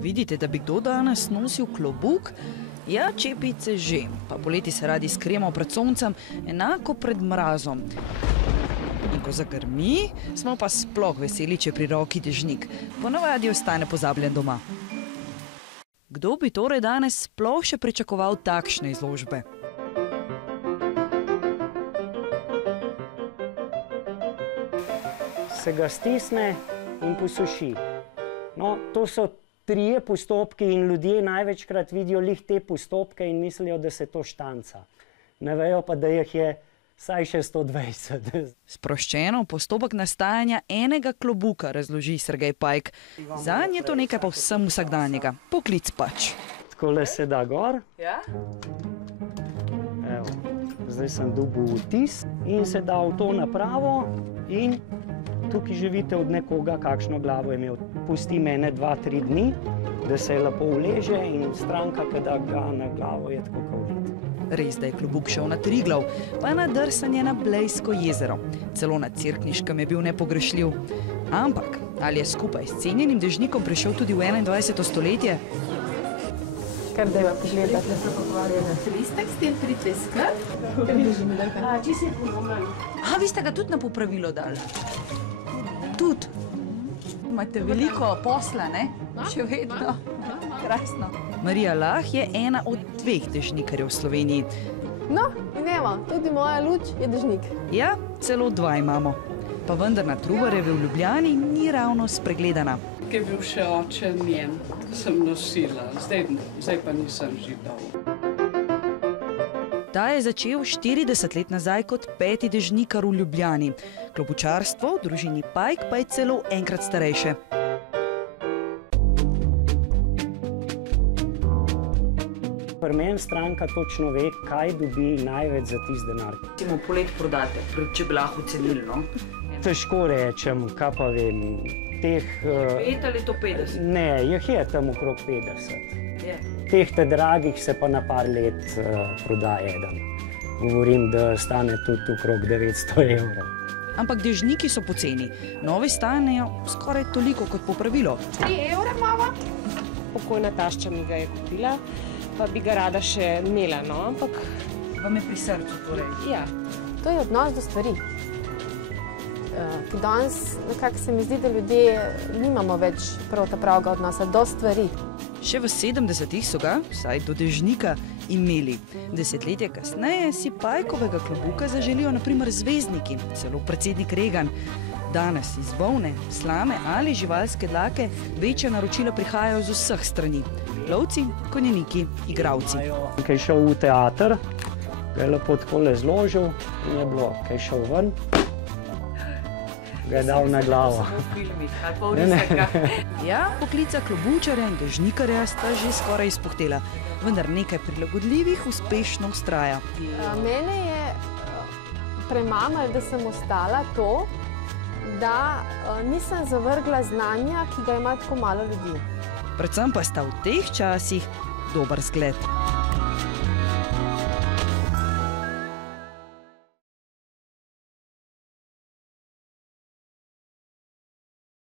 Vidite, da bi kdo danes nosil klobuk? Ja, čepice že, pa poleti se radi skrijemo pred soncem, enako pred mrazom. In ko zagrmi, smo pa sploh veseli, če pri roki dežnik. Ponavadi ostane pozabljen doma. Kdo bi torej danes sploh še pričakoval takšne izložbe? Se ga stisne in posuši. No, to so 3 postopki in ljudje največkrat vidijo lih te postopke in mislijo, da se to štanca. Ne vejo pa, da jih je vsaj še 120. Sproščeno postopek nastajanja enega klobuka, razloži Sergej Pajk. Zanj je to nekaj povsem vsakdanjega. Poklic pač. Takole se da gor. Ja? Evo, zdaj sem dobil vtis in se da v to napravo in tukaj že vidite od nekoga, kakšno glavo je imel. Pusti mene 2-3 dni, da se lepo uleže in stranka, kada ga na glavo, je tako kot vidi. Res, da je klobuk šel na Triglav, pa na drsanje na Blejsko jezero. Celo na Cerkniškem je bil nepogrešljiv. Ampak, ali je skupaj s cenjenim dežnikom prišel tudi v 21. stoletje? Kar dajva pogledati. Listek s tem pritiska. A, vi ste ga tudi na popravilo dali? Tudi. Imate veliko posla, ne? Še vedno. Krasno. Marija Lah je ena od 2 dežnikarjev v Sloveniji. No, in evo, tudi moja luč je dežnik. Ja, celo 2 imamo. Pa vendar na Trubarjevi v Ljubljani ni ravno spregledana. Ki je bil še oče njen, sem nosila, zdaj pa nisem židov. Ta je začel 40 let nazaj kot 5. dežnikar v Ljubljani. Klobučarstvo v družini Pajk pa je celo enkrat starejše. Pri meni stranka točno ve, kaj dobi največ za tisti denar. Recimo polet prodate, če bi lahko cenili, no? Težko rečem, kaj pa vem. 5 ali to 50? Ne, jih je tam okrog 50. Je. Teh dragih se pa na par let proda eden. Govorim, da stane tudi okrog 900 evrov. Ampak dežniki so poceni. Novi stanejo skoraj toliko kot popravilo. 3 evre imamo. Pokojna tašča mi ga je kupila, pa bi ga rada še imela, no, ampak... Vam je pri srcu torej? Ja. To je odnos do stvari. Danes nekako se mi zdi, da ljudje nimamo več pravega odnosa do stvari. Še v 70-ih so ga, vsaj do dežnika, imeli. Desetletje kasneje si Pajkovega klobuka zaželijo na primer zvezdniki, celo predsednik Reagan. Danes iz volne, slame ali živalske dlake večja naročila prihajajo z vseh strani. Lovci, konjeniki, igralci. Kaj je šel v teater, ga je lepo takole zložil in je bilo, kaj je šel ven, ga je dal na glavo. Ja, poklica klobučarja in dežnikarja sta že skoraj izpuhtela, vendar nekaj prilagodljivih uspešno vztraja. Mene je premamalo, da sem ostala to, da nisem zavrgla znanja, ki ga ima tako malo ljudi. Predvsem pa sta v teh časih dober zgled.